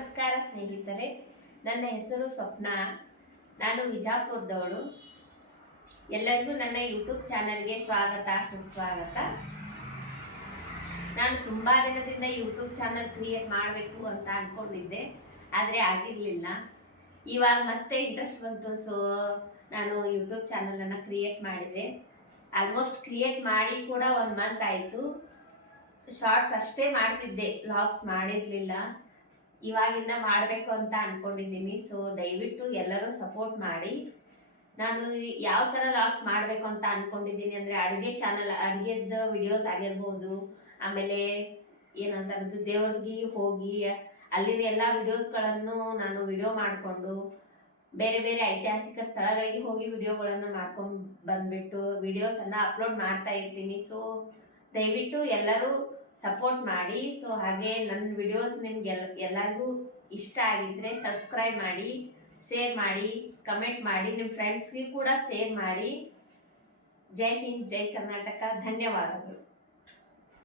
ನಮಸ್ಕಾರ ಸ್ನೇಹಿತರೆ. ನನ್ನ ಹೆಸರು ಸ್ವಪ್ನ. ನಾನು ವಿಜಾಪುರದವಳು. ಎಲ್ಲರಿಗೂ ನನ್ನ ಯೂಟ್ಯೂಬ್ ಚಾನಲ್ಗೆ ಸ್ವಾಗತ, ಸುಸ್ವಾಗತ. ನಾನು ತುಂಬ ದಿನದಿಂದ ಯೂಟ್ಯೂಬ್ ಚಾನಲ್ ಕ್ರಿಯೇಟ್ ಮಾಡಬೇಕು ಅಂತ ಅಂದ್ಕೊಂಡಿದ್ದೆ ಆದರೆ ಆಗಿರಲಿಲ್ಲ. ಇವಾಗ ಮತ್ತೆ ಇಂಟ್ರೆಸ್ಟ್ ಬಂತು, ಸೊ ನಾನು ಯೂಟ್ಯೂಬ್ ಚಾನಲನ್ನು ಕ್ರಿಯೇಟ್ ಮಾಡಿದೆ. ಆಲ್ಮೋಸ್ಟ್ ಕ್ರಿಯೇಟ್ ಮಾಡಿ ಕೂಡ ಒಂದು ಮಂತ್ ಆಯಿತು. ಶಾರ್ಟ್ಸ್ ಅಷ್ಟೇ ಮಾಡ್ತಿದ್ದೆ, ವ್ಲಾಗ್ಸ್ ಮಾಡಿರಲಿಲ್ಲ. ಇವಾಗಿಂದ ಮಾಡಬೇಕು ಅಂತ ಅಂದ್ಕೊಂಡಿದ್ದೀನಿ ಸೊ ದಯವಿಟ್ಟು ಎಲ್ಲರೂ ಸಪೋರ್ಟ್ ಮಾಡಿ. ನಾನು ಯಾವ ಥರ ಲಾಗ್ಸ್ ಮಾಡಬೇಕು ಅಂತ ಅಂದ್ಕೊಂಡಿದ್ದೀನಿ ಅಂದರೆ ಅಡುಗೆ ಚಾನಲ್ ಅಡುಗೆದ ವಿಡಿಯೋಸ್ ಆಗಿರ್ಬೋದು, ಆಮೇಲೆ ಏನಂತಂದು ದೇವ್ರಿಗೆ ಹೋಗಿ ಅಲ್ಲಿನ ಎಲ್ಲ ವಿಡಿಯೋಸ್ಗಳನ್ನು ನಾನು ವಿಡಿಯೋ ಮಾಡಿಕೊಂಡು, ಬೇರೆ ಬೇರೆ ಐತಿಹಾಸಿಕ ಸ್ಥಳಗಳಿಗೆ ಹೋಗಿ ವಿಡಿಯೋಗಳನ್ನು ಮಾಡ್ಕೊಂಡು ಬಂದ್ಬಿಟ್ಟು ವಿಡಿಯೋಸನ್ನು ಅಪ್ಲೋಡ್ ಮಾಡ್ತಾ ಇರ್ತೀನಿ. ಸೊ ದಯವಿಟ್ಟು ಎಲ್ಲರೂ ಸಪೋರ್ಟ್ ಮಾಡಿ. ಸೊ ಹಾಗೆ ನನ್ನ ವಿಡಿಯೋಸ್ ನಿಮ್ಗೆ ಎಲ್ ಎಲ್ಲರಿಗೂ ಇಷ್ಟ ಆಗಿದ್ದರೆ ಸಬ್ಸ್ಕ್ರೈಬ್ ಮಾಡಿ ಶೇರ್ ಮಾಡಿ ಕಮೆಂಟ್ ಮಾಡಿ ನಿಮ್ಮ ಫ್ರೆಂಡ್ಸ್ಗೂ ಕೂಡ ಶೇರ್ ಮಾಡಿ. ಜೈ ಹಿಂದ್, ಜೈ ಕರ್ನಾಟಕ. ಧನ್ಯವಾದಗಳು.